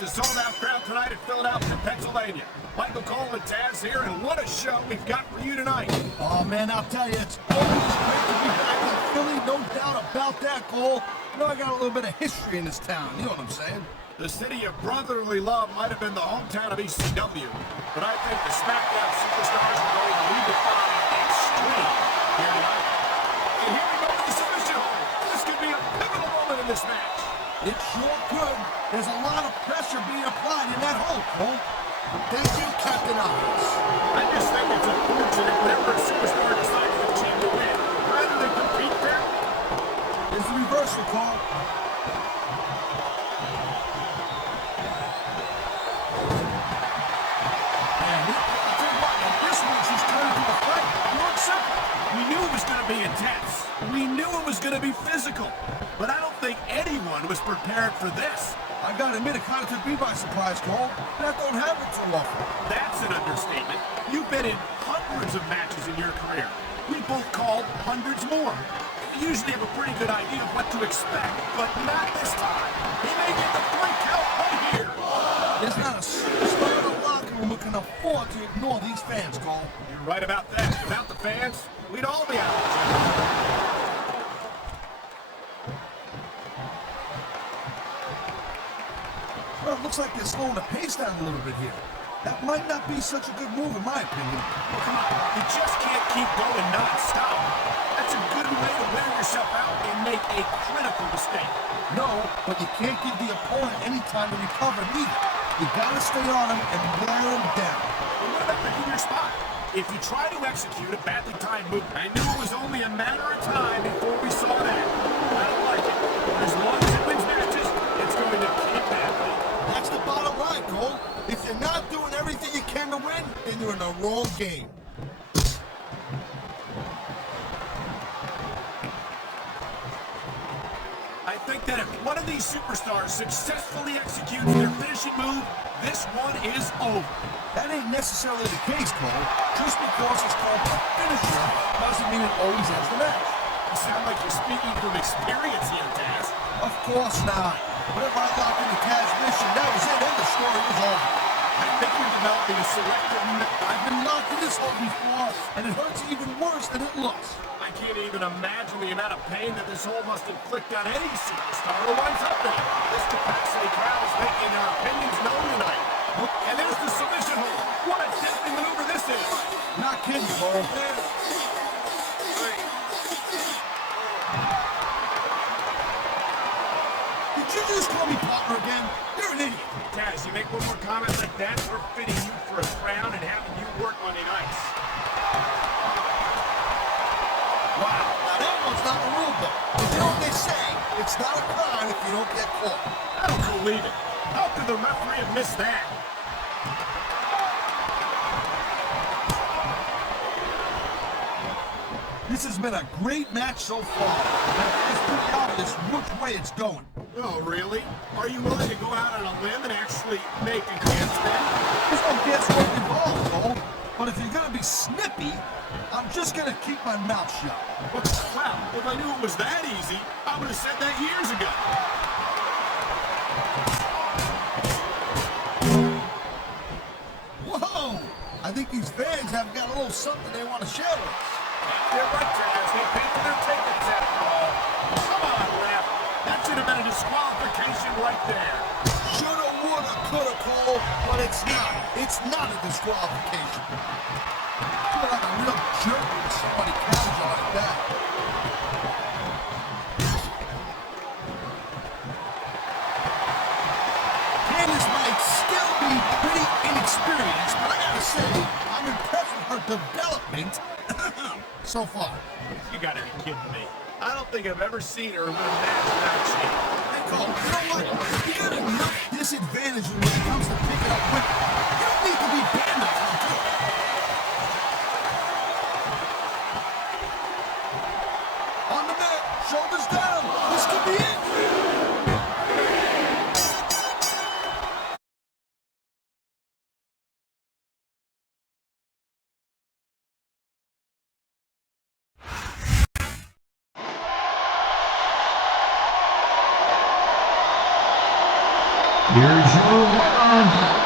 It's a sold-out crowd tonight in Philadelphia, Pennsylvania. Michael Cole and Taz here, and what a show we've got for you tonight. Oh, man, I'll tell you, it's always great to be back in Philly, no doubt about that, Cole. You know, I got a little bit of history in this town, you know what I'm saying? The city of brotherly love might have been the hometown of ECW, but I think the SmackDown superstars are going to redefine extreme here tonight. And here we go to the submission. This could be a pivotal moment in this match. It sure could. There's a lot of pressure being applied in that hole, Cole. Thank you, Captain Obvious. I just think it's unfortunate whenever a superstar decides to team to win, rather than compete fairly. There's the reversal, Cole. We knew it was going to be intense. We knew it was going to be physical. But I don't think anyone was prepared for this. I gotta admit, it kind of took me by surprise, Cole. That don't happen too often. That's an understatement. You've been in hundreds of matches in your career. We both called hundreds more. We usually have a pretty good idea of what to expect, but not this time. He may get the 3 count right here. There's not a superstar in the locker room who can afford to ignore these fans, Cole. You're right about that. Without the fans, we'd all be out. Well, it looks like they're slowing the pace down a little bit here. That might not be such a good move, in my opinion. Well, come on. You just can't keep going non-stop. That's a good way to wear yourself out and make a critical mistake. No, but you can't give the opponent any time to recover either. You gotta stay on him and wear him down. Well, what about picking your spot? If you try to execute a badly timed move, I knew it was only a matter of time before we saw that. I don't like it. As long as it wins matches, it's going to keep happening. That's the bottom line, Cole. If you're not doing everything you can to win, then you're in the wrong game. I think that if one of these superstars successfully executes their finishing move, this one is over. That ain't necessarily the case, Cole. Just because it's called a finisher doesn't mean it always ends the match. You sound like you're speaking from experience here, Taz. Of course not. Whenever I locked into Taz's mission, that was it, and the story was over. I think you're developing a selective... I've been locked in this hole before, and it hurts even worse than it looks. I can't even imagine the amount of pain that this hole must inflict on any superstar who winds up in it. This capacity crowd is making their opinions known tonight. And there's the submission hole. What a deadly maneuver this is. Not kidding, Cole. Did you just call me partner again? You're an idiot. Taz, you make one more comment like that, we're fitting you for a crown and having you work Monday nights. Wow, now that one's not a rule book. But you know what they say? It's not a crime if you don't get caught. I don't believe it. How could the referee have missed that? This has been a great match so far. It's pretty obvious which way it's going. Oh, really? Are you willing to go out on a limb and actually make a handstand? There's no guesswork involved, Cole. But if you're gonna be snippy, I'm just gonna keep my mouth shut. Wow, if I knew it was that easy, I would have said that years ago. Whoa! I think these fans have got a little something they want to share with us. They're right, Taz. They paid for their tickets after all. Come on, ref. That should have been a disqualification right there. Shoulda, woulda, coulda, Cole, but it's not. It's not a disqualification. I feel like a real jerk when somebody counts you like that. Candice might still be pretty inexperienced, but I gotta say, I'm impressed with her development so far. You gotta be kidding me. I don't think I've ever seen her win a match without cheating. Hey, Cole, you know what? You got enough disadvantage when it comes to picking up quick. You don't need to be banned if you do. On the mat, shoulders down. This could be it. Here's your winner,